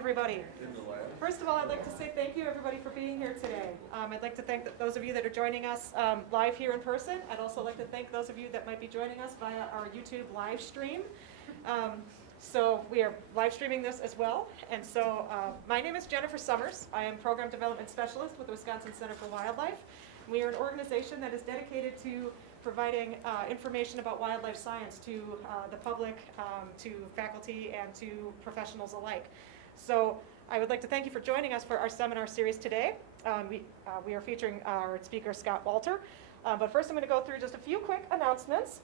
everybody. First of all, I'd like to say thank you, everybody, for being here today. I'd like to thank those of you that are joining us live here in person. I'd also like to thank those of you that might be joining us via our YouTube live stream. So we are live streaming this as well. And so my name is Jennifer Summers. I am Program Development Specialist with the Wisconsin Center for Wildlife. We are an organization that is dedicated to providing information about wildlife science to the public, to faculty, and to professionals alike. So I would like to thank you for joining us for our seminar series today. We are featuring our speaker, Scott Walter. But first I'm going to go through just a few quick announcements.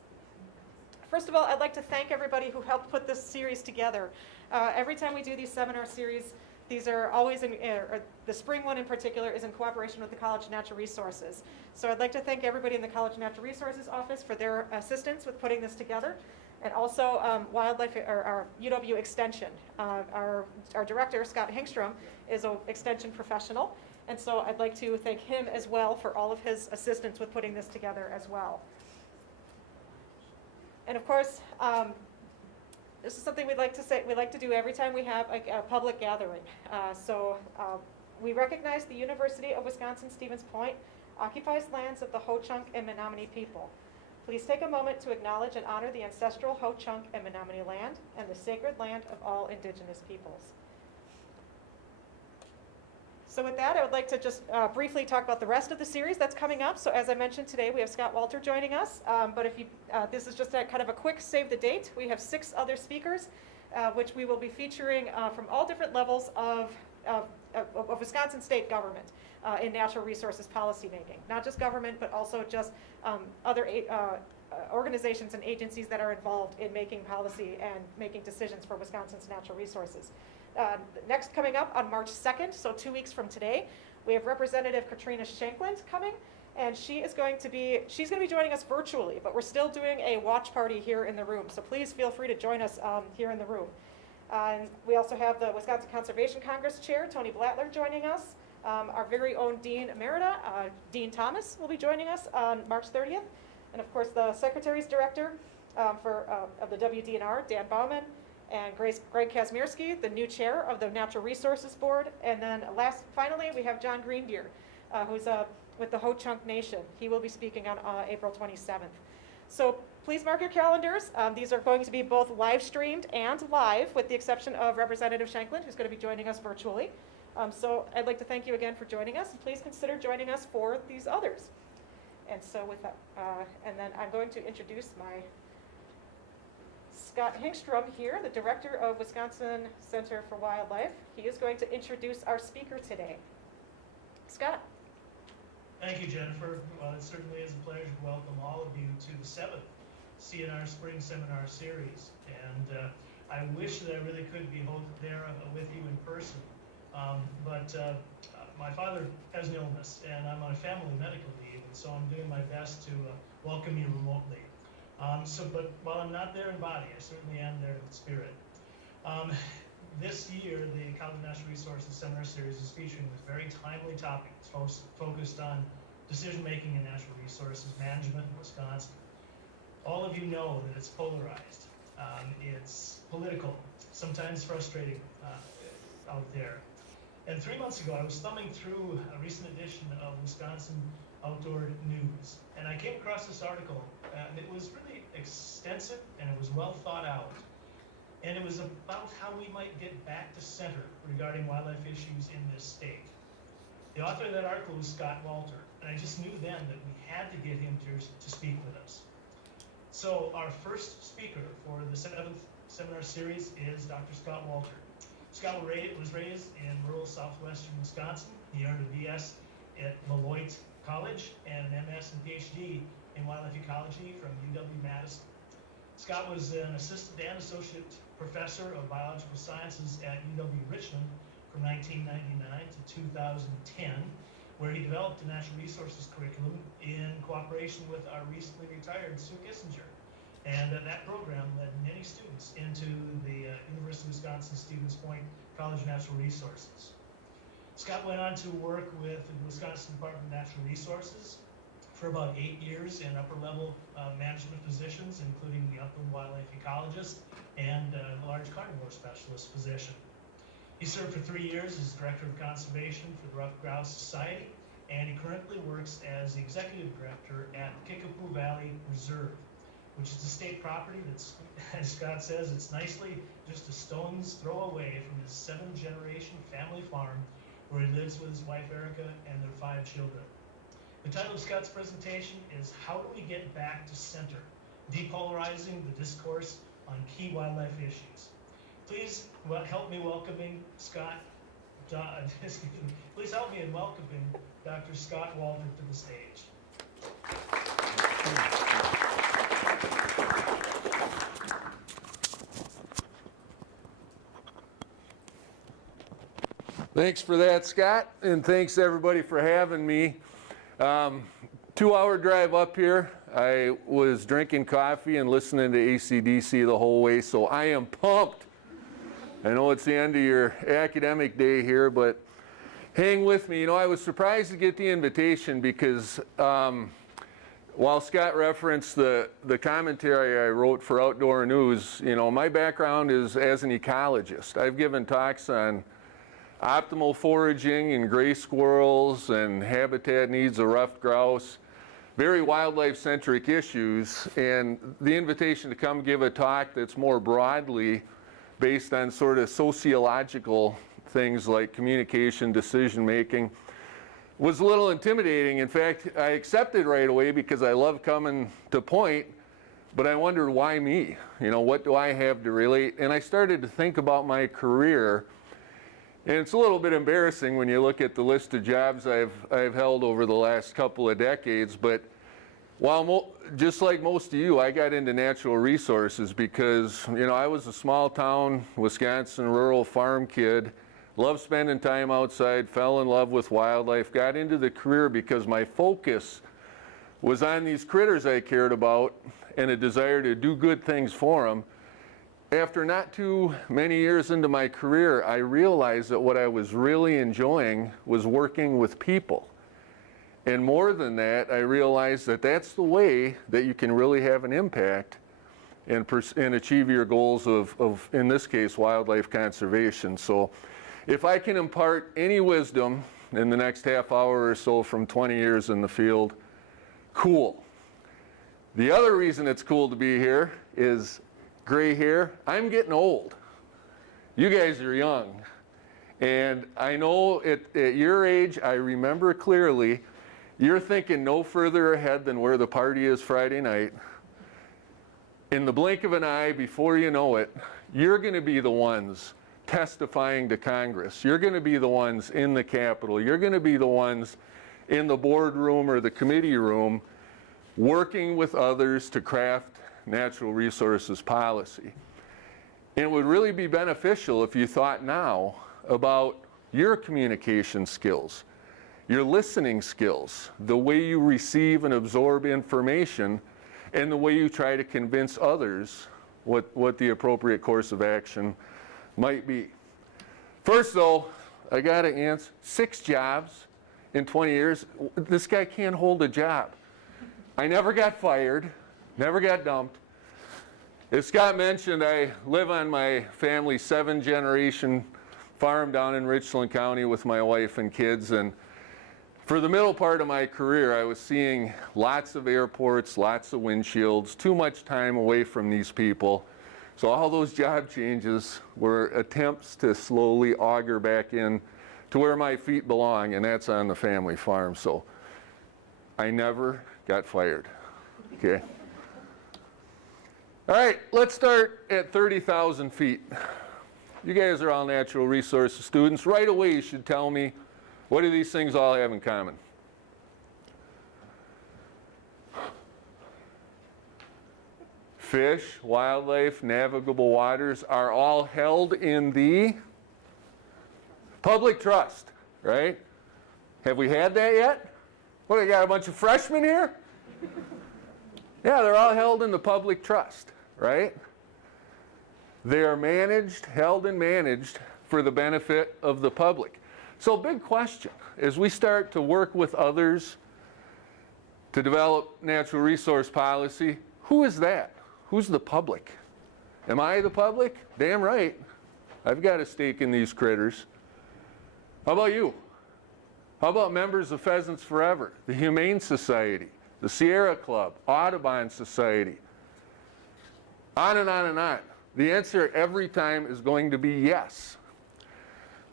First of all, I'd like to thank everybody who helped put this series together. Every time we do these seminar series, these are always, the spring one in particular is in cooperation with the College of Natural Resources. So I'd like to thank everybody in the College of Natural Resources office for their assistance with putting this together. And also our UW Extension. Our director, Scott Hengstrom, is an extension professional. And so I'd like to thank him as well for all of his assistance with putting this together as well. And of course, this is something we'd like to do every time we have a public gathering. We recognize the University of Wisconsin-Stevens Point occupies lands of the Ho-Chunk and Menominee people. Please take a moment to acknowledge and honor the ancestral Ho-Chunk and Menominee land and the sacred land of all indigenous peoples. So with that, I would like to just briefly talk about the rest of the series that's coming up. So as I mentioned today, we have Scott Walter joining us. But if you, this is just kind of a quick save the date. We have 6 other speakers, which we will be featuring from all different levels of Wisconsin state government in natural resources policy making. Not just government, but also just other organizations and agencies that are involved in making policy and making decisions for Wisconsin's natural resources. Next coming up on March 2nd, so 2 weeks from today, we have Representative Katrina Shankland coming, and she's going to be joining us virtually, but we're still doing a watch party here in the room, so please feel free to join us here in the room. And we also have the Wisconsin Conservation Congress Chair, Tony Blattler, joining us. Our very own Dean Emerita, Dean Thomas, will be joining us on March 30th. And of course, the Secretary's Director of the WDNR, Dan Bauman, and Greg Kazmierski, the new chair of the Natural Resources Board. And then finally, we have John Greendeer, who's with the Ho-Chunk Nation. He will be speaking on April 27th. So please mark your calendars. These are going to be both live streamed and live, with the exception of Representative Shankland, who's going to be joining us virtually. So I'd like to thank you again for joining us, and please consider joining us for these others. And so with that, and then I'm going to introduce my Scott Hengstrom here, the director of Wisconsin Center for Wildlife. He is going to introduce our speaker today. Scott. Thank you, Jennifer. Well, it certainly is a pleasure to welcome all of you to the 7th CNR Spring Seminar Series. And I wish that I really could be there with you in person. But my father has an illness, and I'm on a family medical leave, and so I'm doing my best to welcome you remotely. But while I'm not there in body, I certainly am there in spirit. This year, the College of Natural Resources Seminar Series is featuring this very timely topic. It's focused on decision-making in natural resources management in Wisconsin. All of you know that it's polarized. It's political, sometimes frustrating out there. And 3 months ago, I was thumbing through a recent edition of Wisconsin Outdoor News, and I came across this article, and it was really extensive, and it was well thought out. And it was about how we might get back to center regarding wildlife issues in this state. The author of that article was Scott Walter, and I just knew then that we had to get him to speak with us. So our first speaker for the 7th seminar series is Dr. Scott Walter. Scott was raised in rural southwestern Wisconsin. He earned a BS at Beloit College and an MS and PhD in wildlife ecology from UW-Madison. Scott was an assistant and associate professor of biological sciences at UW-Richmond from 1999 to 2010, where he developed a natural resources curriculum in cooperation with our recently retired Sue Kissinger. And that program led many students into the University of Wisconsin-Stevens Point College of Natural Resources. Scott went on to work with the Wisconsin Department of Natural Resources for about 8 years in upper-level management positions, including the upland wildlife ecologist and a large carnivore specialist position. He served for 3 years as Director of Conservation for the Ruffed Grouse Society, and he currently works as the Executive Director at Kickapoo Valley Reserve, which is a state property that's, as Scott says, it's nicely just a stone's throw away from his 7th-generation family farm where he lives with his wife Erica and their 5 children. The title of Scott's presentation is How Do We Get Back to Center? Depolarizing the Discourse on Key Wildlife Issues. Please help me welcoming please help me in welcoming Dr. Scott Walter to the stage. Thanks for that, Scott, and thanks everybody for having me. 2-hour drive up here. I was drinking coffee and listening to AC/DC the whole way, so I am pumped. I know it's the end of your academic day here, but hang with me. You know, I was surprised to get the invitation because while Scott referenced the commentary I wrote for Outdoor News, you know, my background is as an ecologist. I've given talks on optimal foraging and gray squirrels and habitat needs of ruffed grouse, very wildlife-centric issues, and the invitation to come give a talk that's more broadly based on sort of sociological things like communication, decision-making, was a little intimidating. In fact, I accepted right away because I love coming to Point, but I wondered why me? You know, what do I have to relate? And I started to think about my career. And it's a little bit embarrassing when you look at the list of jobs I've held over the last couple of decades, but while just like most of you, I got into natural resources because, you know, I was a small town Wisconsin rural farm kid, loved spending time outside, fell in love with wildlife, got into the career because my focus was on these critters I cared about and a desire to do good things for them. After not too many years into my career, I realized that what I was really enjoying was working with people. And more than that, I realized that that's the way that you can really have an impact and achieve your goals of, in this case, wildlife conservation. So if I can impart any wisdom in the next half hour or so from 20 years in the field, cool. The other reason it's cool to be here is gray hair. I'm getting old. You guys are young. And I know at your age, I remember clearly, you're thinking no further ahead than where the party is Friday night. In the blink of an eye, before you know it, you're going to be the ones testifying to Congress. You're going to be the ones in the Capitol. You're going to be the ones in the boardroom or the committee room working with others to craft natural resources policy. And it would really be beneficial if you thought now about your communication skills, your listening skills, the way you receive and absorb information, and the way you try to convince others what the appropriate course of action might be. First though, I gotta answer, 6 jobs in 20 years. This guy can't hold a job. I never got fired, never got dumped. As Scott mentioned, I live on my family's 7th-generation farm down in Richland County with my wife and kids, and for the middle part of my career, I was seeing lots of airports, lots of windshields, too much time away from these people. So all those job changes were attempts to slowly auger back in to where my feet belong, and that's on the family farm. So I never got fired, okay? All right, let's start at 30,000 feet. You guys are all natural resources students. Right away, you should tell me, what do these things all have in common? Fish, wildlife, navigable waters are all held in the public trust, right? Have we had that yet? What, I got a bunch of freshmen here? Yeah, they're all held in the public trust, right? They are managed, held and managed for the benefit of the public. So big question, as we start to work with others to develop natural resource policy, who is that? Who's the public? Am I the public? Damn right. I've got a stake in these critters. How about you? How about members of Pheasants Forever, the Humane Society, the Sierra Club, Audubon Society? On and on and on. The answer every time is going to be yes.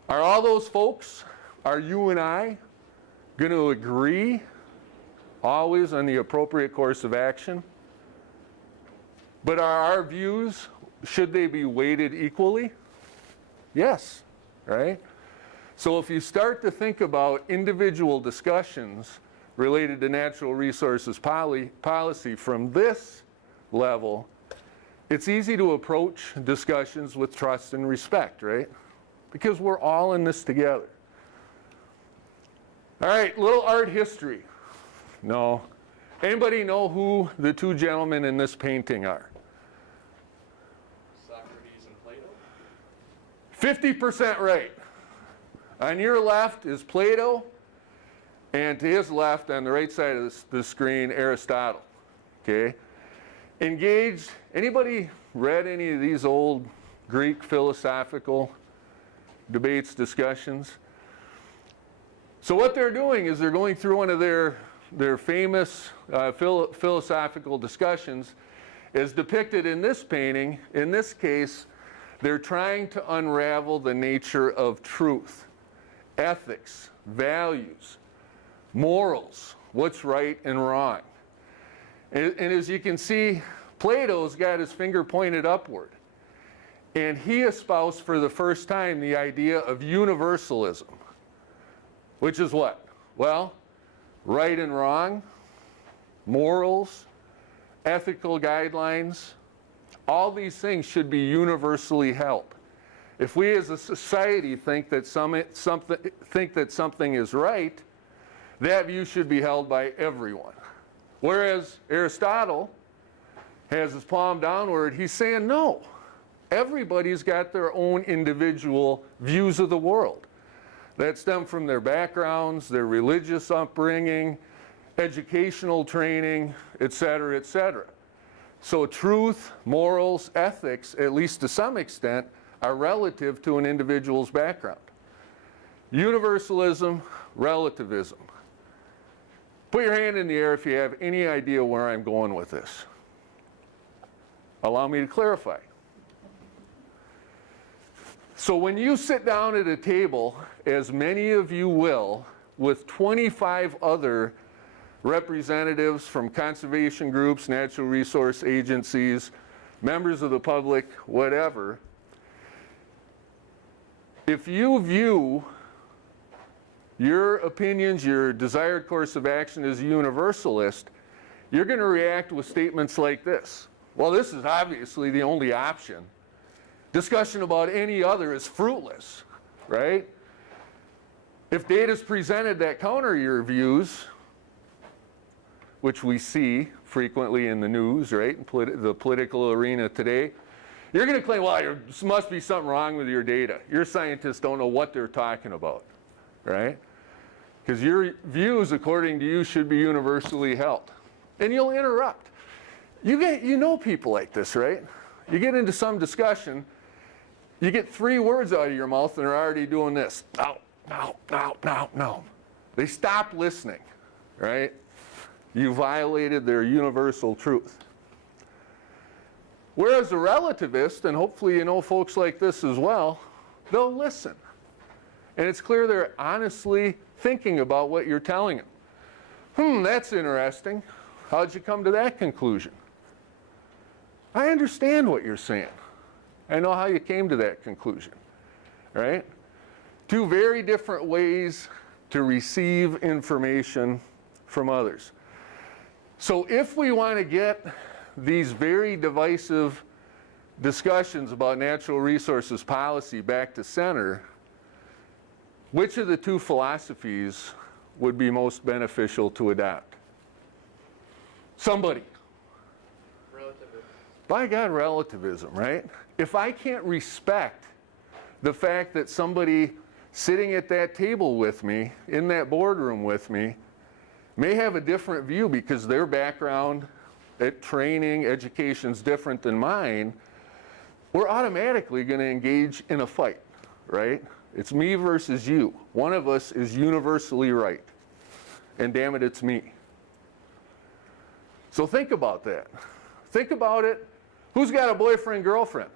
Are all those folks, are you and I, going to agree always on the appropriate course of action? But are our views, should they be weighted equally? Yes, right? So if you start to think about individual discussions related to natural resources policy from this level, it's easy to approach discussions with trust and respect, right? Because we're all in this together. All right, little art history. No. Anybody know who the two gentlemen in this painting are? Socrates and Plato? 50% right. On your left is Plato, and to his left, on the right side of the screen, Aristotle. Okay? Engaged. Anybody read any of these old Greek philosophical debates, discussions? So what they're doing is they're going through one of their famous philosophical discussions as depicted in this painting. In this case, they're trying to unravel the nature of truth, ethics, values, morals, what's right and wrong. And as you can see, Plato's got his finger pointed upward. And he espoused for the first time the idea of universalism, which is what? Well, right and wrong, morals, ethical guidelines, all these things should be universally held. If we as a society think that something is right, that view should be held by everyone. Whereas Aristotle has his palm downward, he's saying no. Everybody's got their own individual views of the world that stem from their backgrounds, their religious upbringing, educational training, etc., etc. So truth, morals, ethics, at least to some extent, are relative to an individual's background. Universalism, relativism. Put your hand in the air if you have any idea where I'm going with this. Allow me to clarify. So when you sit down at a table, as many of you will, with 25 other representatives from conservation groups, natural resource agencies, members of the public, whatever, if you view your opinions, your desired course of action as a universalist, you're going to react with statements like this. Well, this is obviously the only option. Discussion about any other is fruitless, right? If data is presented that counter your views, which we see frequently in the news, right, in the political arena today, you're going to claim, well, there must be something wrong with your data. Your scientists don't know what they're talking about, right? Because your views, according to you, should be universally held. And you'll interrupt. You know people like this, right? You get into some discussion, you get 3 words out of your mouth and they're already doing this. No, no, no, no, no. They stop listening, right? You violated their universal truth. Whereas a relativist, and hopefully you know folks like this as well, they'll listen. And it's clear they're honestly thinking about what you're telling them. That's interesting. How'd you come to that conclusion? I understand what you're saying. I know how you came to that conclusion, right? 2 very different ways to receive information from others. So if we want to get these very divisive discussions about natural resources policy back to center, which of the 2 philosophies would be most beneficial to adopt? Somebody. Relativism. By God, relativism, right? If I can't respect the fact that somebody sitting at that table with me, in that boardroom with me, may have a different view because their background, training, education is different than mine, we're automatically going to engage in a fight, right? It's me versus you. One of us is universally right. And damn it, it's me. So think about that. Think about it. Who's got a boyfriend, girlfriend?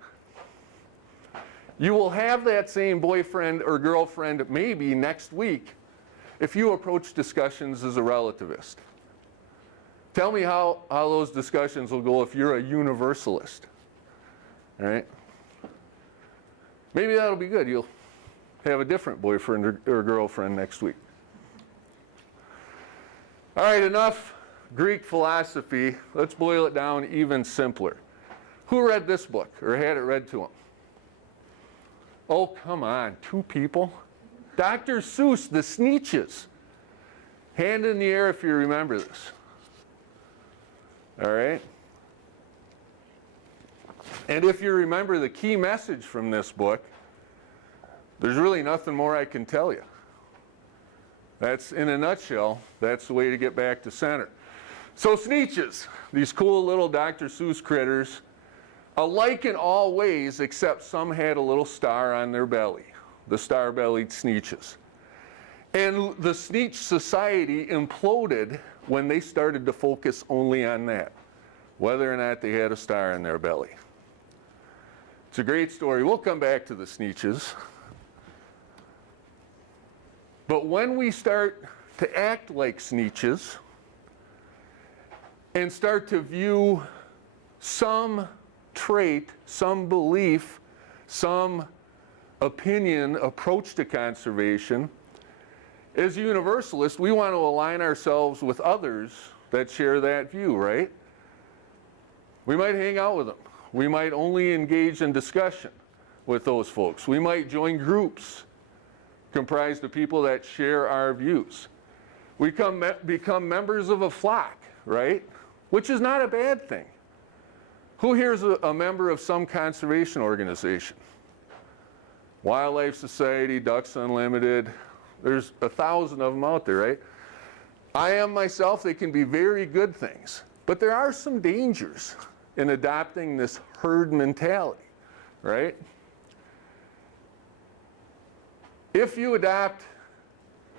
You will have that same boyfriend or girlfriend maybe next week if you approach discussions as a relativist. Tell me how those discussions will go if you're a universalist. All right? Maybe that'll be good. You'll have a different boyfriend or girlfriend next week. All right, enough Greek philosophy. Let's boil it down even simpler. Who read this book or had it read to them? Oh, come on, 2 people? Dr. Seuss, The Sneetches. Hand in the air if you remember this. All right? And if you remember the key message from this book, there's really nothing more I can tell you. That's, in a nutshell, that's the way to get back to center. So Sneetches, these cool little Dr. Seuss critters, alike in all ways except some had a little star on their belly, the star-bellied Sneetches. And the Sneetch Society imploded when they started to focus only on that, whether or not they had a star on their belly. It's a great story. We'll come back to the Sneetches. But when we start to act like Sneetches and start to view some trait, some belief, some opinion, approach to conservation, as universalists, we want to align ourselves with others that share that view, right? We might hang out with them. We might only engage in discussion with those folks. We might join groups comprised of people that share our views. We become members of a flock, right? Which is not a bad thing. Who here is a member of some conservation organization? Wildlife Society, Ducks Unlimited, there's 1,000 of them out there, right? I am myself, they can be very good things. But there are some dangers in adopting this herd mentality, right? If you adopt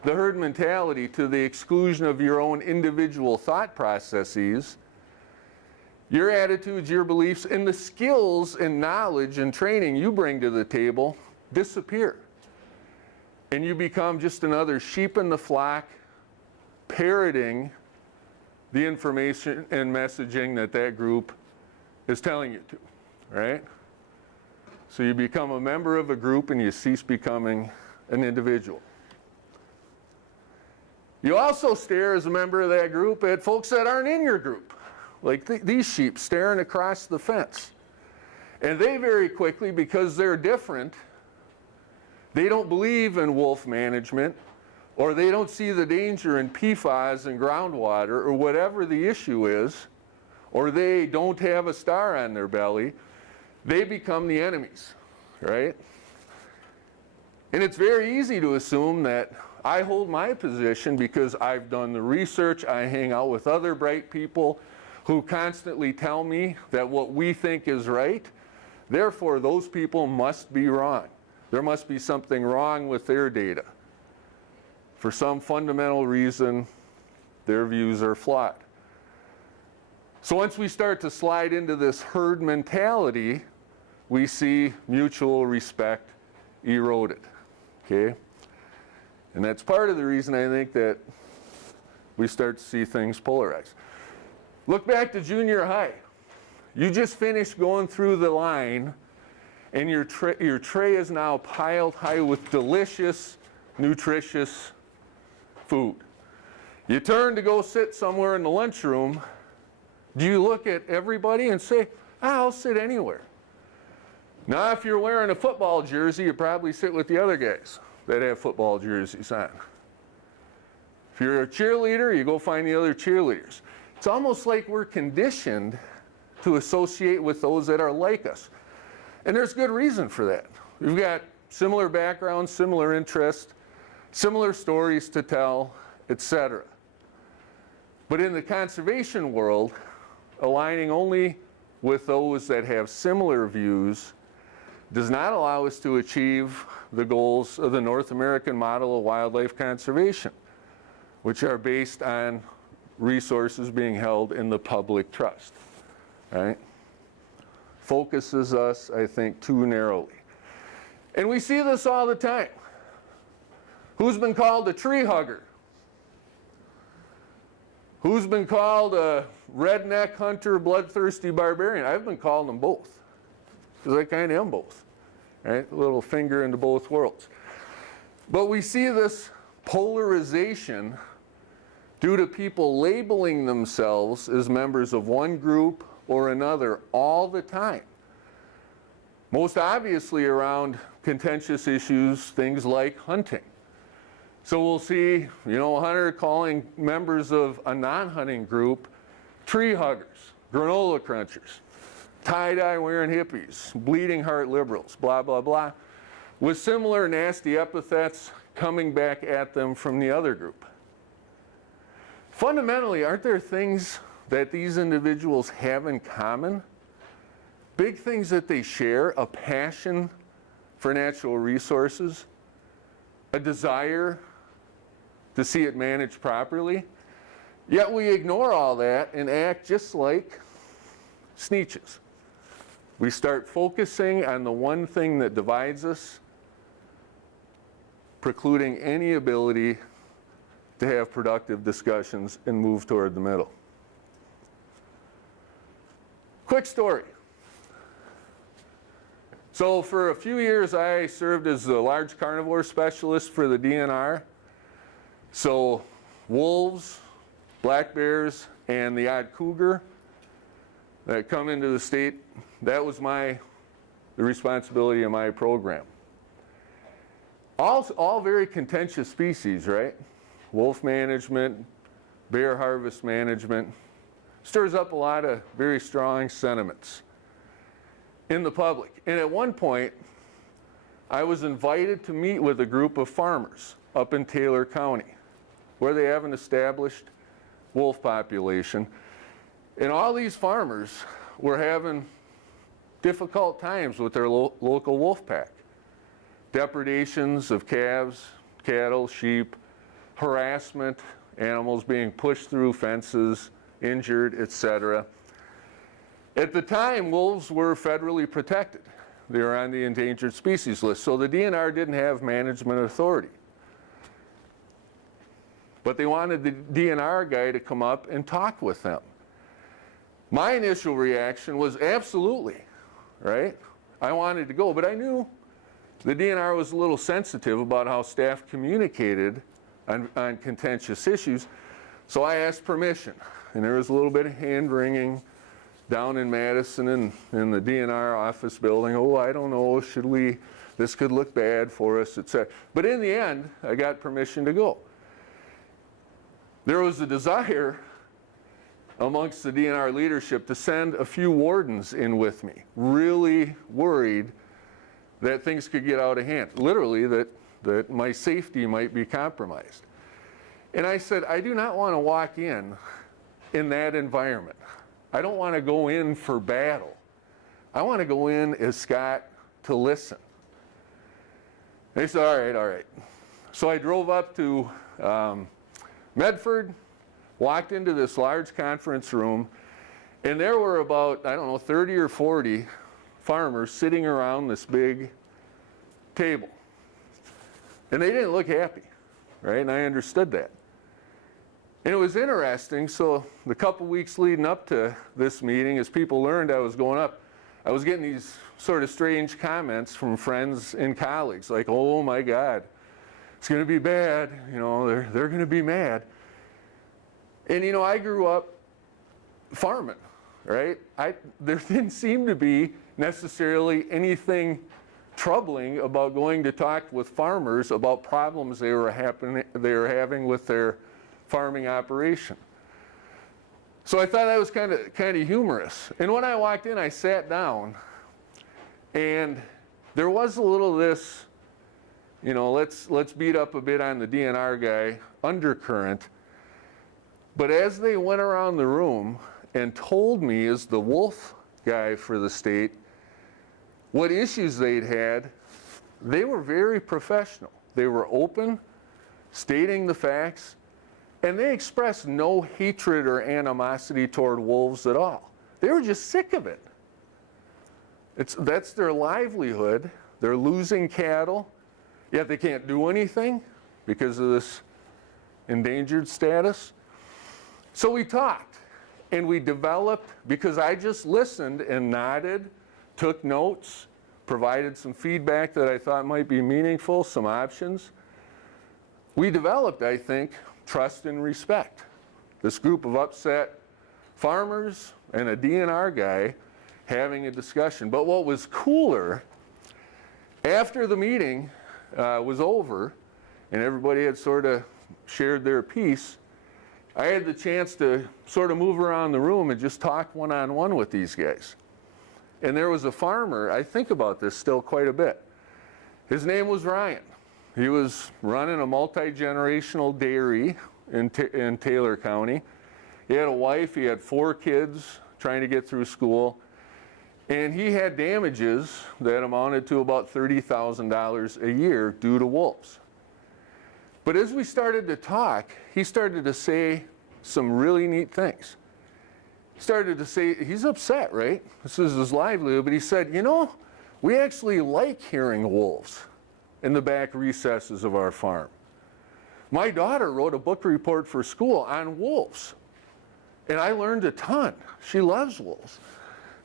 the herd mentality to the exclusion of your own individual thought processes, your attitudes, your beliefs, and the skills and knowledge and training you bring to the table disappear. And you become just another sheep in the flock, parroting the information and messaging that that group is telling you to, right? So you become a member of a group and you cease becoming an individual. You also stare as a member of that group at folks that aren't in your group, like these sheep staring across the fence. And they very quickly, because they're different, they don't believe in wolf management, or they don't see the danger in PFAS and groundwater, or whatever the issue is, or they don't have a star on their belly, they become the enemies, right? And it's very easy to assume that I hold my position because I've done the research, I hang out with other bright people who constantly tell me that what we think is right, therefore those people must be wrong. There must be something wrong with their data. For some fundamental reason, their views are flawed. So once we start to slide into this herd mentality, we see mutual respect eroded, okay? And that's part of the reason I think that we start to see things polarized. Look back to junior high. You just finished going through the line and your tray is now piled high with delicious, nutritious food. You turn to go sit somewhere in the lunchroom. Do you look at everybody and say, I'll sit anywhere? Now, if you're wearing a football jersey, you probably sit with the other guys that have football jerseys on. If you're a cheerleader, you go find the other cheerleaders. It's almost like we're conditioned to associate with those that are like us. And there's good reason for that. We've got similar backgrounds, similar interests, similar stories to tell, etc. But in the conservation world, aligning only with those that have similar views does not allow us to achieve the goals of the North American model of wildlife conservation, which are based on resources being held in the public trust, right? Focuses us, I think, too narrowly. And we see this all the time. Who's been called a tree hugger? Who's been called a redneck hunter, bloodthirsty barbarian? I've been calling them both, because I kind of am both, right? A little finger into both worlds. But we see this polarization due to people labeling themselves as members of one group or another all the time. Most obviously around contentious issues, things like hunting. So we'll see, a hunter calling members of a non-hunting group tree huggers, granola crunchers, tie-dye wearing hippies, bleeding heart liberals, blah, blah, blah, with similar nasty epithets coming back at them from the other group. Fundamentally, aren't there things that these individuals have in common? Big things that they share: a passion for natural resources, a desire to see it managed properly. Yet we ignore all that and act just like Sneetches. We start focusing on the one thing that divides us, precluding any ability to have productive discussions and move toward the middle. Quick story. So for a few years, I served as a large carnivore specialist for the DNR. So wolves, black bears, and the odd cougar that come into the state, that was the responsibility of my program. All very contentious species, right? Wolf management, bear harvest management, stirs up a lot of very strong sentiments in the public. And at one point, I was invited to meet with a group of farmers up in Taylor County, where they have an established wolf population. And all these farmers were having difficult times with their local wolf pack. Depredations of calves, cattle, sheep, harassment, animals being pushed through fences, injured, etc. At the time, wolves were federally protected. They were on the endangered species list, so the DNR didn't have management authority. But they wanted the DNR guy to come up and talk with them. My initial reaction was absolutely, right? I wanted to go, but I knew the DNR was a little sensitive about how staff communicated on contentious issues, so I asked permission. And there was a little bit of hand-wringing down in Madison in the DNR office building. Oh, I don't know, should we, this could look bad for us, etc. But in the end, I got permission to go. There was a desire amongst the DNR leadership to send a few wardens in with me, really worried that things could get out of hand, literally that my safety might be compromised. And I said, I do not want to walk in that environment. I don't want to go in for battle. I want to go in as Scott to listen. They said, all right. So I drove up to Medford, walked into this large conference room, and there were about, 30 or 40 farmers sitting around this big table. And they didn't look happy, right? And I understood that. And it was interesting, so the couple weeks leading up to this meeting, as people learned I was going up, I was getting these sort of strange comments from friends and colleagues, like, oh my God, it's going to be bad, they're going to be mad. And I grew up farming, right? There didn't seem to be necessarily anything troubling about going to talk with farmers about problems they were having with their farming operation. So I thought that was kind of humorous. And when I walked in, I sat down, and there was a little of this, let's beat up a bit on the DNR guy undercurrent. But as they went around the room and told me, as the wolf guy for the state, what issues they'd had, they were very professional. They were open, stating the facts, and they expressed no hatred or animosity toward wolves at all. They were just sick of it. That's their livelihood. They're losing cattle, yet they can't do anything because of this endangered status. So we talked, and we developed, because I just listened and nodded, took notes, provided some feedback that I thought might be meaningful, some options. We developed, I think, trust and respect. This group of upset farmers and a DNR guy having a discussion. But what was cooler, after the meeting was over and everybody had sort of shared their piece, I had the chance to sort of move around the room and just talk one-on-one with these guys. And there was a farmer, I think about this still quite a bit. His name was Ryan. He was running a multi-generational dairy in Taylor County. He had a wife, he had 4 kids trying to get through school, and he had damages that amounted to about $30,000 a year due to wolves. But as we started to talk, he started to say some really neat things. He started to say, he's upset, right? This is his livelihood, but he said, you know, we actually like hearing wolves in the back recesses of our farm. My daughter wrote a book report for school on wolves, and I learned a ton. She loves wolves.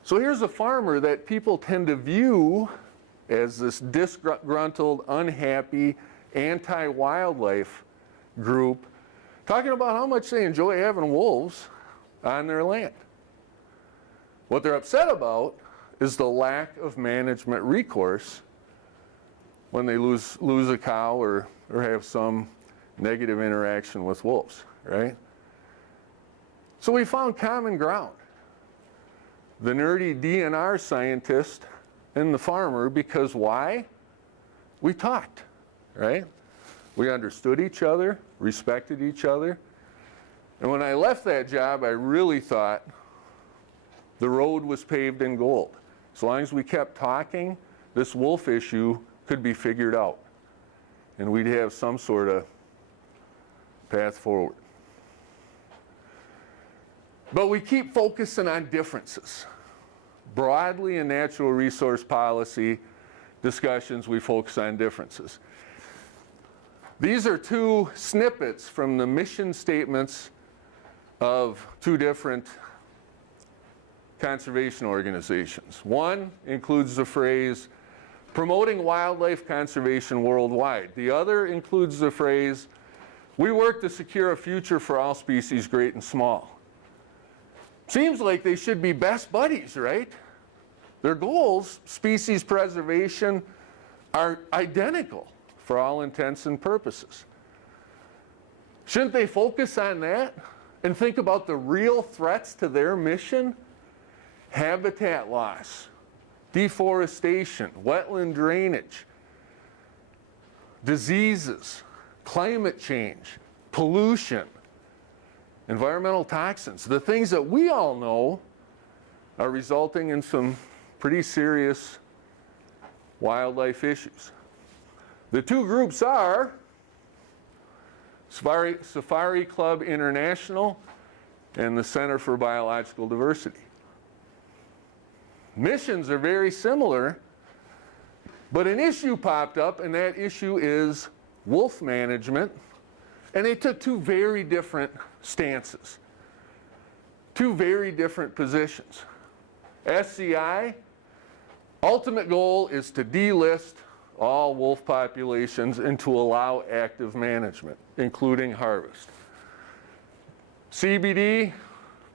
So here's a farmer that people tend to view as this disgruntled, unhappy, anti-wildlife group, talking about how much they enjoy having wolves on their land. What they're upset about is the lack of management recourse when they lose a cow or have some negative interaction with wolves, right? So we found common ground. The nerdy DNR scientist and the farmer, because why? We talked, right? We understood each other, respected each other. And when I left that job, I really thought the road was paved in gold. As long as we kept talking, this wolf issue could be figured out. And we'd have some sort of path forward. But we keep focusing on differences. Broadly in natural resource policy discussions, we focus on differences. These are 2 snippets from the mission statements of 2 different conservation organizations. One includes the phrase, promoting wildlife conservation worldwide. The other includes the phrase, we work to secure a future for all species, great and small. Seems like they should be best buddies, right? Their goals, species preservation, are identical for all intents and purposes. Shouldn't they focus on that and think about the real threats to their mission? Habitat loss, deforestation, wetland drainage, diseases, climate change, pollution, environmental toxins, the things that we all know are resulting in some pretty serious wildlife issues. The 2 groups are Safari Club International and the Center for Biological Diversity. Missions are very similar, but an issue popped up, and that issue is wolf management, and they took 2 very different stances, 2 very different positions. SCI, ultimate goal is to delist all wolf populations and to allow active management, including harvest. CBD,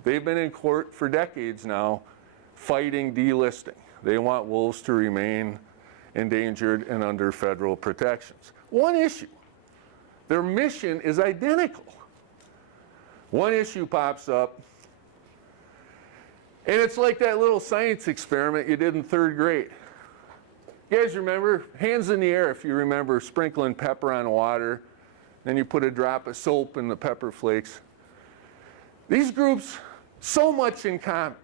they've been in court for decades now fighting delisting. They want wolves to remain endangered and under federal protections. One issue, their mission is identical. One issue pops up, and it's like that little science experiment you did in 3rd grade. You guys remember? Hands in the air if you remember sprinkling pepper on water, then you put a drop of soap in the pepper flakes. These groups, so much in common.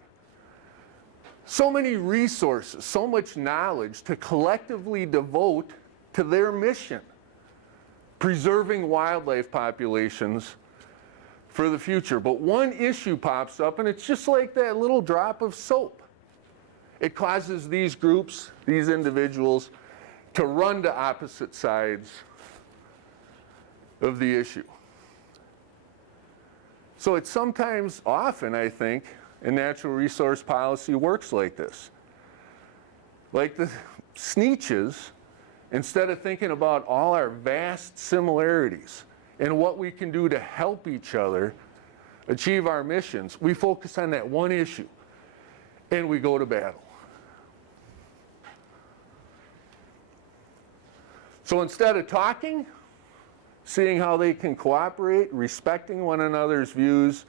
so many resources, so much knowledge to collectively devote to their mission, preserving wildlife populations for the future. But one issue pops up, and it's just like that little drop of soap. It causes these groups, these individuals, to run to opposite sides of the issue. So it's sometimes, often, I think, in natural resource policy works like this. Like the Sneetches, instead of thinking about all our vast similarities and what we can do to help each other achieve our missions, we focus on that one issue and we go to battle. So instead of talking, seeing how they can cooperate, respecting one another's views,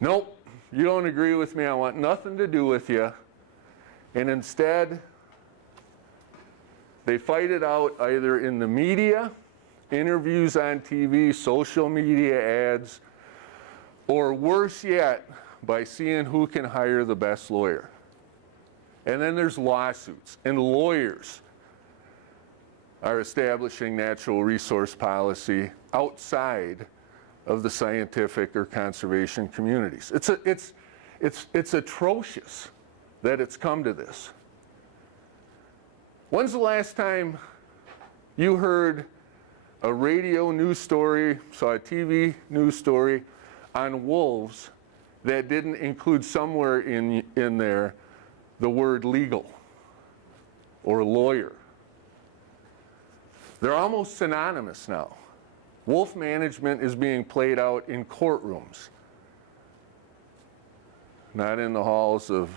nope, you don't agree with me, I want nothing to do with you. And instead, they fight it out either in the media, interviews on TV, social media ads, or worse yet, by seeing who can hire the best lawyer. And then there's lawsuits, and lawyers are establishing natural resource policy outside of the scientific or conservation communities. It's atrocious that it's come to this. When's the last time you heard a radio news story, saw a TV news story on wolves that didn't include somewhere in there the word legal or lawyer? They're almost synonymous now. Wolf management is being played out in courtrooms, not in the halls of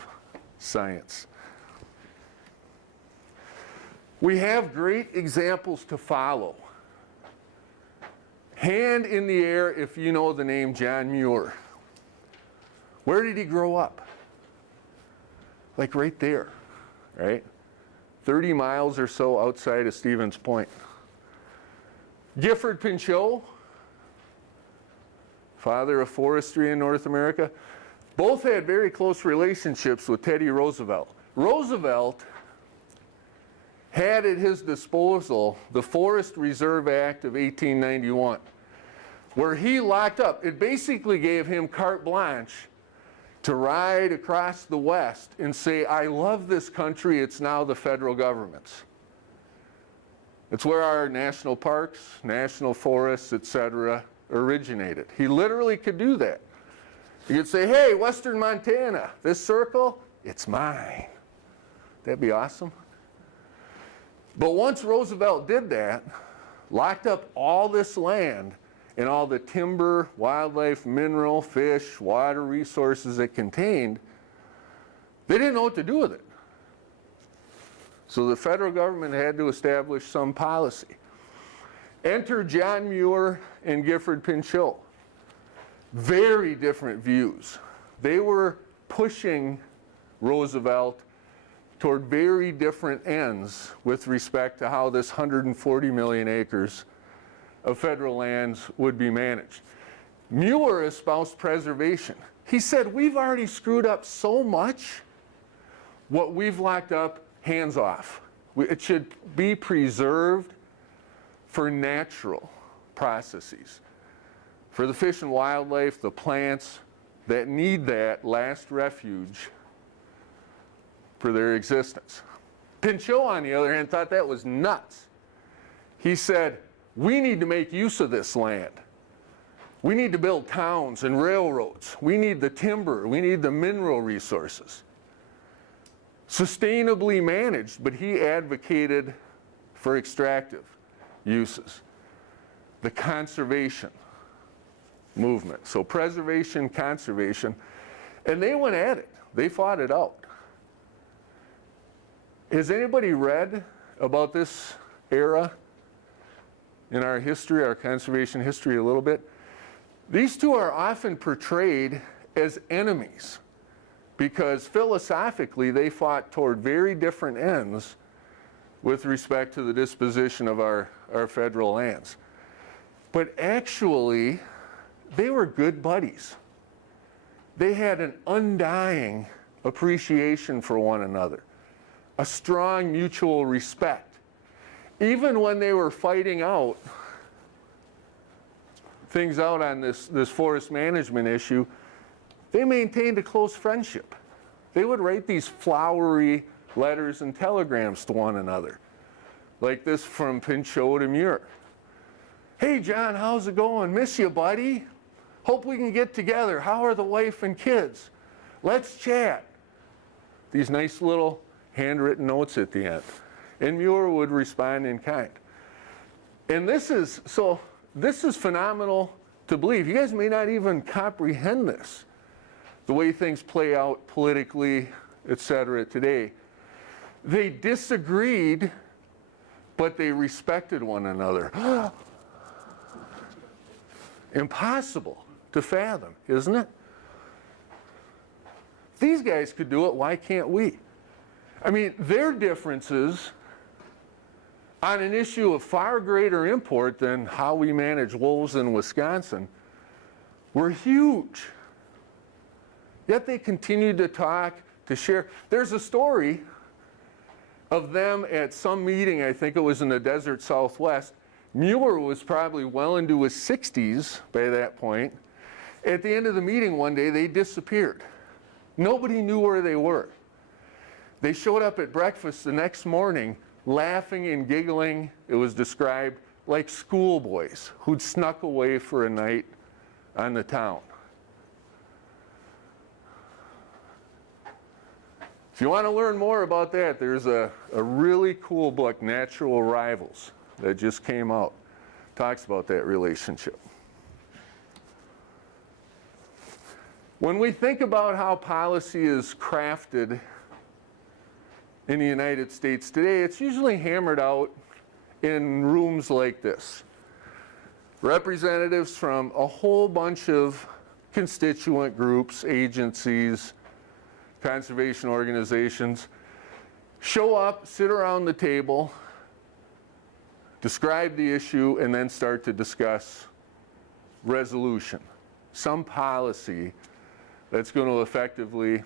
science. We have great examples to follow. Hand in the air if you know the name John Muir. Where did he grow up? Like right there, right? 30 miles or so outside of Stevens Point. Gifford Pinchot, father of forestry in North America, both had very close relationships with Teddy Roosevelt. Roosevelt had at his disposal the Forest Reserve Act of 1891, where he locked up. It basically gave him carte blanche to ride across the West and say, I love this country, it's now the federal government's. It's where our national parks, national forests, etc. originated. He literally could do that. He could say, hey, Western Montana, this circle, it's mine. That'd be awesome. But once Roosevelt did that, locked up all this land and all the timber, wildlife, mineral, fish, water resources it contained, they didn't know what to do with it. So the federal government had to establish some policy. Enter John Muir and Gifford Pinchot. Very different views. They were pushing Roosevelt toward very different ends with respect to how this 140 million acres of federal lands would be managed. Muir espoused preservation. He said, we've already screwed up so much. What we've locked up, hands off. It should be preserved for natural processes. For the fish and wildlife, the plants that need that last refuge for their existence. Pinchot, on the other hand, thought that was nuts. He said, we need to make use of this land. We need to build towns and railroads. We need the timber. We need the mineral resources. Sustainably managed, but he advocated for extractive uses. The conservation movement. So preservation, conservation, and they went at it. They fought it out. Has anybody read about this era in our history, our conservation history a little bit? These two are often portrayed as enemies because philosophically they fought toward very different ends with respect to the disposition of our federal lands. But actually, they were good buddies. They had an undying appreciation for one another, a strong mutual respect. Even when they were fighting out things out on this forest management issue, they maintained a close friendship. They would write these flowery letters and telegrams to one another, like this from Pinchot to Muir. Hey John, how's it going? Miss you, buddy. Hope we can get together. How are the wife and kids? Let's chat. These nice little handwritten notes at the end. And Muir would respond in kind. And this is phenomenal to believe. You guys may not even comprehend this, the way things play out politically, etc. today. They disagreed, but they respected one another. Impossible to fathom, isn't it? These guys could do it, why can't we? I mean, their differences on an issue of far greater import than how we manage wolves in Wisconsin were huge. Yet they continued to talk, to share. There's a story of them at some meeting, I think it was in the desert Southwest. Muir was probably well into his 60s by that point. At the end of the meeting one day, they disappeared. Nobody knew where they were. They showed up at breakfast the next morning, laughing and giggling. It was described like schoolboys who'd snuck away for a night on the town. If you want to learn more about that, there's a really cool book, Natural Rivals, that just came out. Talks about that relationship. When we think about how policy is crafted in the United States today, it's usually hammered out in rooms like this. Representatives from a whole bunch of constituent groups, agencies, conservation organizations show up, sit around the table, describe the issue, and then start to discuss resolution, some policy that's going to effectively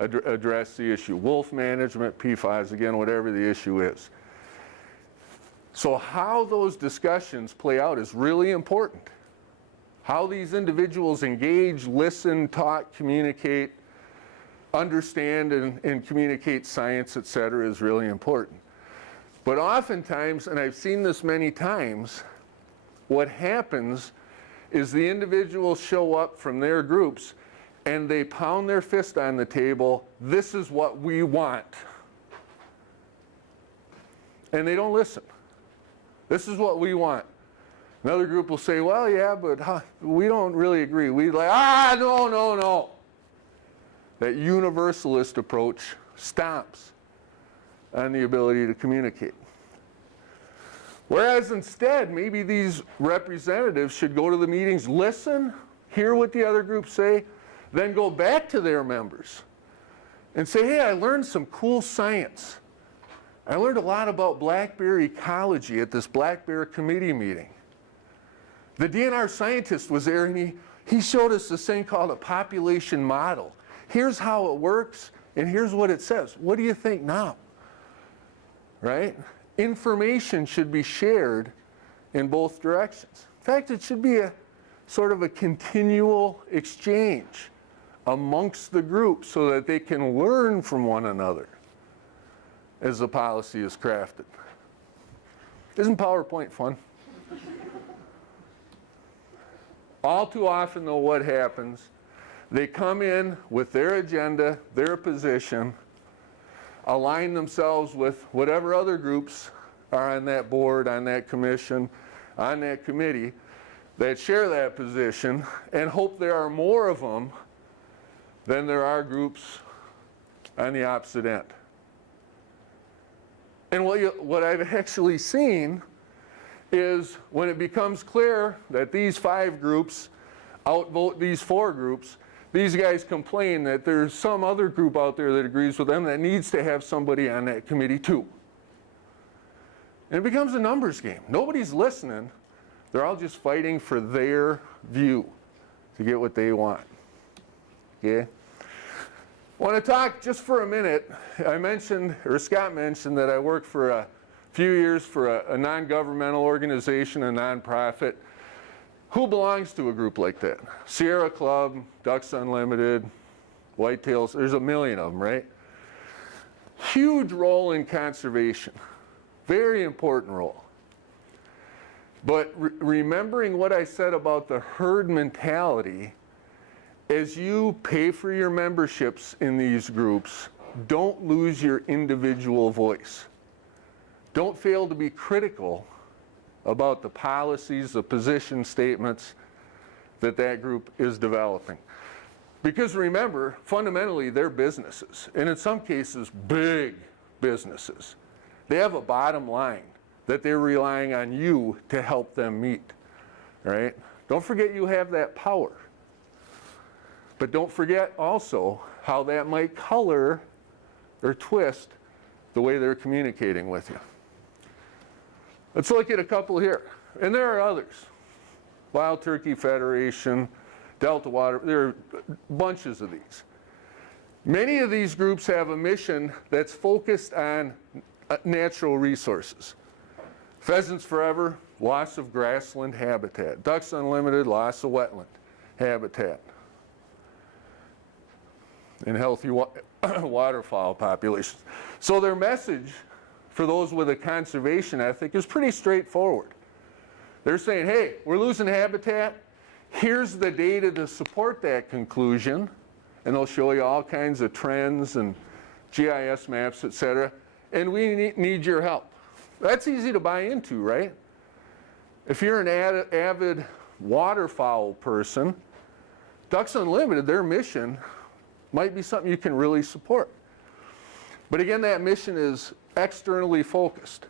address the issue. Wolf management, PFAS, again, whatever the issue is. So how those discussions play out is really important. How these individuals engage, listen, talk, communicate, understand and communicate science, et cetera, is really important. But oftentimes, and I've seen this many times, what happens is the individuals show up from their groups and they pound their fist on the table, this is what we want. And they don't listen. This is what we want. Another group will say, well, yeah, but we don't really agree. We like, no. That universalist approach stomps on the ability to communicate. Whereas instead, maybe these representatives should go to the meetings, listen, hear what the other groups say, then go back to their members and say, hey, I learned some cool science. I learned a lot about black bear ecology at this black bear committee meeting. The DNR scientist was there and he showed us this thing called a population model. Here's how it works, and here's what it says. What do you think now? Right? Information should be shared in both directions. In fact, it should be a sort of a continual exchange amongst the group so that they can learn from one another as the policy is crafted. Isn't PowerPoint fun? All too often, though, what happens, they come in with their agenda, their position, align themselves with whatever other groups are on that board, on that commission, on that committee that share that position, and hope there are more of them than there are groups on the opposite end. And what I've actually seen is when it becomes clear that these 5 groups outvote these 4 groups, these guys complain that there's some other group out there that agrees with them that needs to have somebody on that committee too. And it becomes a numbers game. Nobody's listening. They're all just fighting for their view to get what they want. Okay? I want to talk just for a minute. I mentioned, or Scott mentioned, that I worked for a few years for a non-governmental organization, a nonprofit. Who belongs to a group like that? Sierra Club, Ducks Unlimited, Whitetails, there's a million of them, right? Huge role in conservation, very important role. But remembering what I said about the herd mentality, as you pay for your memberships in these groups, don't lose your individual voice. Don't fail to be critical about the policies, the position statements that group is developing. Because remember, fundamentally, they're businesses, and in some cases, big businesses. They have a bottom line that they're relying on you to help them meet, right? Don't forget you have that power. But don't forget also how that might color or twist the way they're communicating with you. Let's look at a couple here. And there are others. Wild Turkey Federation, Delta Water, there are bunches of these. Many of these groups have a mission that's focused on natural resources. Pheasants Forever, loss of grassland habitat. Ducks Unlimited, loss of wetland habitat. And healthy waterfowl populations. So their message for those with a conservation ethic is pretty straightforward. They're saying, hey, we're losing habitat. Here's the data to support that conclusion. And they'll show you all kinds of trends and GIS maps, et cetera. And we need your help. That's easy to buy into, right? If you're an avid waterfowl person, Ducks Unlimited, their mission might be something you can really support. But again, that mission is externally focused.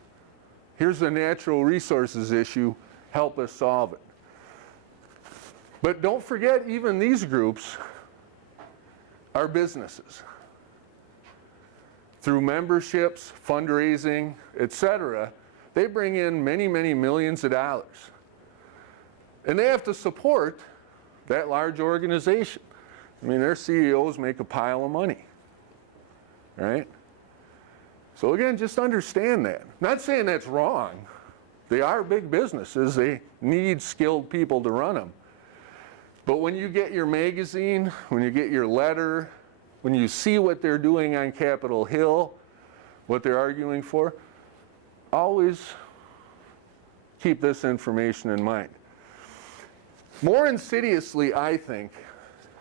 Here's the natural resources issue, help us solve it. But don't forget, even these groups are businesses. Through memberships, fundraising, etc., they bring in many, many millions of dollars. And they have to support that large organization. I mean, their CEOs make a pile of money, right? So again, just understand that. Not saying that's wrong. They are big businesses. They need skilled people to run them. But when you get your magazine, when you get your letter, when you see what they're doing on Capitol Hill, what they're arguing for, always keep this information in mind. More insidiously, I think,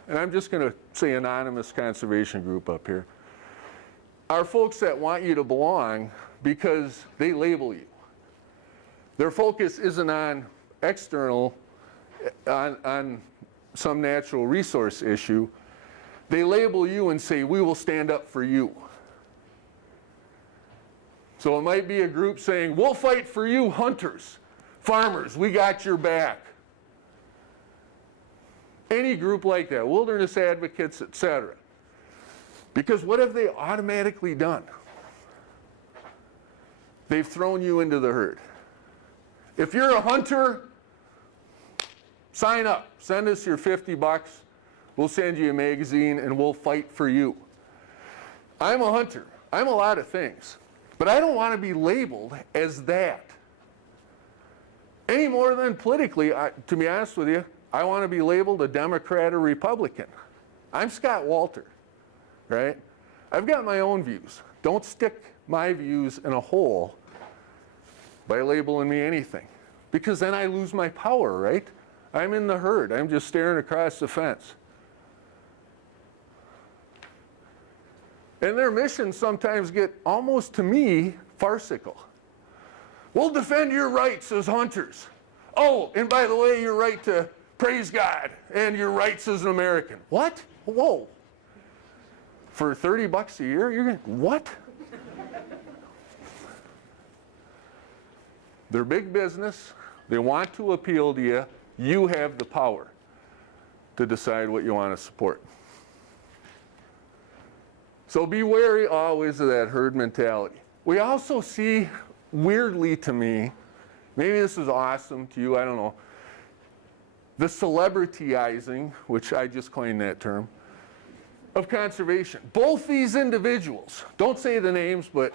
and I'm just going to say anonymous conservation group up here, are folks that want you to belong because they label you. Their focus isn't on external, on some natural resource issue. They label you and say, we will stand up for you. So it might be a group saying, we'll fight for you, hunters, farmers, we got your back. Any group like that, wilderness advocates, etc. Because what have they automatically done? They've thrown you into the herd. If you're a hunter, sign up. Send us your $50. We'll send you a magazine and we'll fight for you. I'm a hunter. I'm a lot of things. But I don't want to be labeled as that. Any more than politically, to be honest with you, I want to be labeled a Democrat or Republican. I'm Scott Walter, right? I've got my own views. Don't stick my views in a hole by labeling me anything. Because then I lose my power, right? I'm in the herd. I'm just staring across the fence. And their missions sometimes get, almost to me, farcical. We'll defend your rights as hunters. Oh, and by the way, your right to praise God and your rights as an American. What? Whoa. For $30 a year, you're going to, what? They're big business. They want to appeal to you. You have the power to decide what you want to support. So be wary always of that herd mentality. We also see, weirdly to me, maybe this is awesome to you, I don't know, the celebrityizing, which I just coined that term, of conservation. Both these individuals, don't say the names, but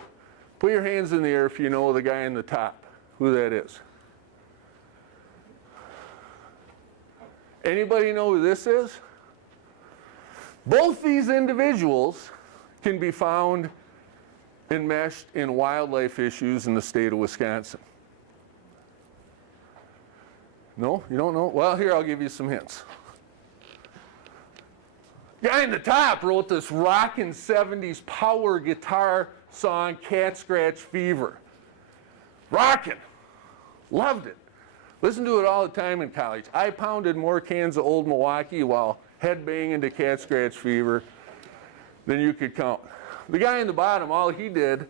put your hands in the air if you know the guy in the top, who that is. Anybody know who this is? Both these individuals can be found enmeshed in wildlife issues in the state of Wisconsin. No? You don't know? Well, here, I'll give you some hints. Guy in the top wrote this rockin' 70s power guitar song, Cat Scratch Fever. Rockin'. Loved it. Listened to it all the time in college. I pounded more cans of Old Milwaukee while headbanging to Cat Scratch Fever than you could count. The guy in the bottom, all he did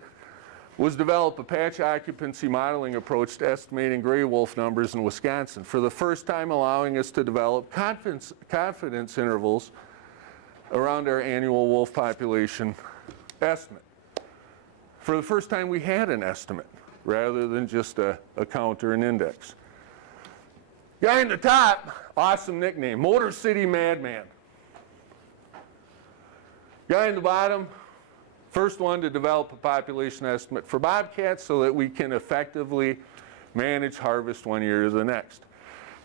was develop a patch occupancy modeling approach to estimating gray wolf numbers in Wisconsin, for the first time allowing us to develop confidence intervals around our annual wolf population estimate. For the first time, we had an estimate rather than just a count or an index. Guy in the top, awesome nickname, Motor City Madman. Guy in the bottom, first one to develop a population estimate for bobcats so that we can effectively manage harvest one year to the next.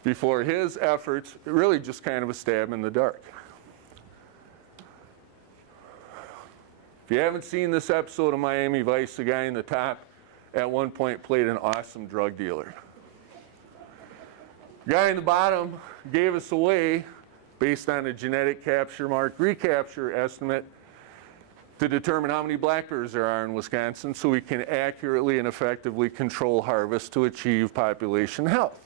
Before his efforts, really just kind of a stab in the dark. If you haven't seen this episode of Miami Vice, the guy in the top at one point played an awesome drug dealer. Guy in the bottom gave us away based on a genetic capture mark recapture estimate to determine how many black bears there are in Wisconsin so we can accurately and effectively control harvest to achieve population health.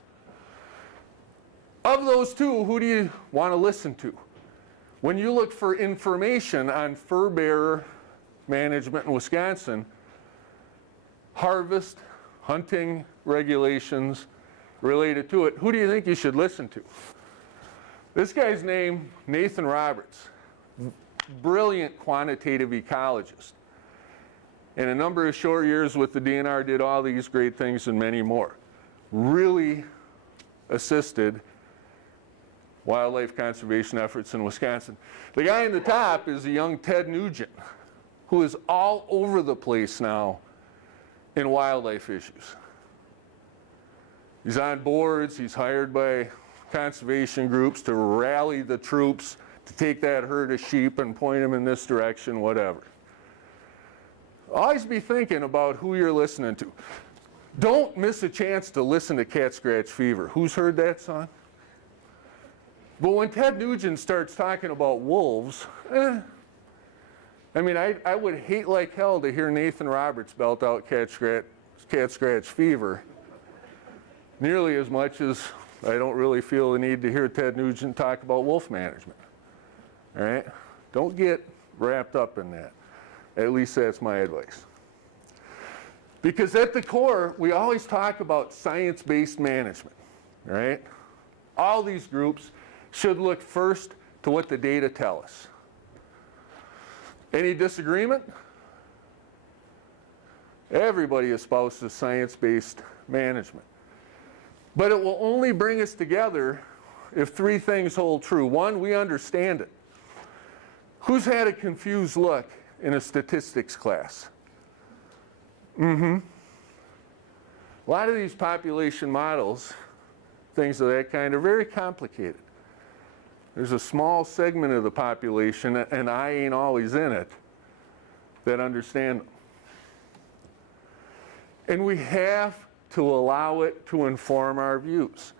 Of those two, who do you want to listen to? When you look for information on fur bearer management in Wisconsin, harvest, hunting regulations related to it, who do you think you should listen to? This guy's name, Nathan Roberts, brilliant quantitative ecologist. In a number of short years with the DNR, did all these great things and many more. Really assisted wildlife conservation efforts in Wisconsin. The guy in the top is a young Ted Nugent, who is all over the place now in wildlife issues. He's on boards, he's hired by conservation groups to rally the troops to take that herd of sheep and point them in this direction, whatever. Always be thinking about who you're listening to. Don't miss a chance to listen to Cat Scratch Fever. Who's heard that song? But when Ted Nugent starts talking about wolves, I mean, I would hate like hell to hear Nathan Roberts belt out Cat Scratch Fever nearly as much as I don't really feel the need to hear Ted Nugent talk about wolf management. All right? Don't get wrapped up in that. At least that's my advice. Because at the core, we always talk about science-based management. All right? All these groups should look first to what the data tell us. Any disagreement? Everybody espouses science-based management. But it will only bring us together if three things hold true. One, we understand it. Who's had a confused look in a statistics class? A lot of these population models, things of that kind, are very complicated. There's a small segment of the population, and I ain't always in it, that understand them. And we have to allow it to inform our views.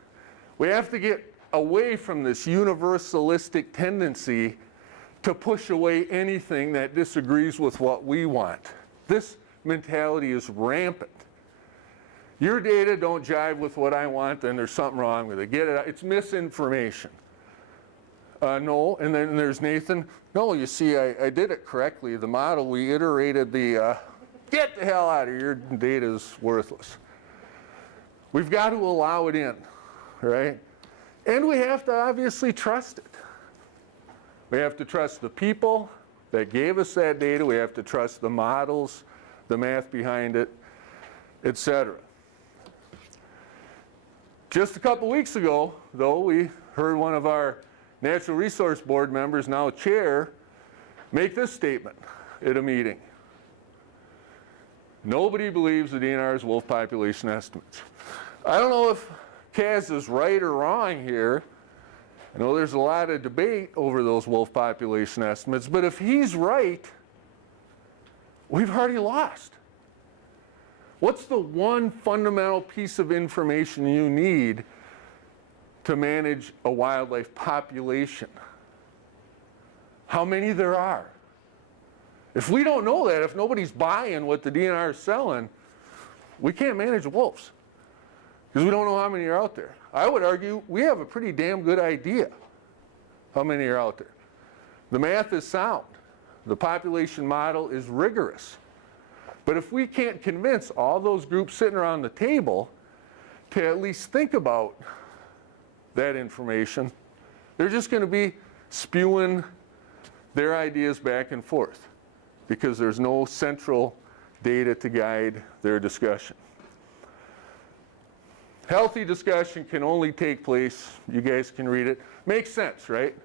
We have to get away from this universalistic tendency to push away anything that disagrees with what we want. This mentality is rampant. Your data don't jive with what I want, then there's something wrong with it. Get it out. It's misinformation. No, and then there's Nathan. No, you see, I did it correctly. The model, we iterated the, get the hell out of here, your data's worthless. We've got to allow it in, right? And we have to obviously trust it. We have to trust the people that gave us that data. We have to trust the models, the math behind it, etc. Just a couple weeks ago, though, we heard one of our Natural Resource Board members, now chair, make this statement at a meeting. Nobody believes the DNR's wolf population estimates. I don't know if Kaz is right or wrong here. I know there's a lot of debate over those wolf population estimates, but if he's right, we've already lost. What's the one fundamental piece of information you need to manage a wildlife population? How many there are? If we don't know that, if nobody's buying what the DNR is selling, we can't manage wolves because we don't know how many are out there. I would argue we have a pretty damn good idea how many are out there. The math is sound. The population model is rigorous. But if we can't convince all those groups sitting around the table to at least think about that information, they're just going to be spewing their ideas back and forth because there's no central data to guide their discussion. Healthy discussion can only take place, you guys can read it, makes sense, right?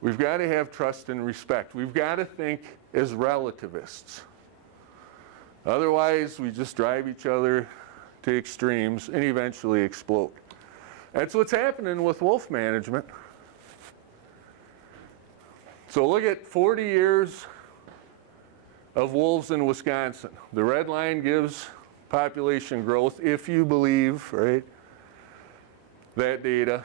We've got to have trust and respect. We've got to think as relativists. Otherwise, we just drive each other to extremes and eventually explode. That's what's happening with wolf management. So look at 40 years of wolves in Wisconsin. The red line gives population growth, if you believe, right, that data.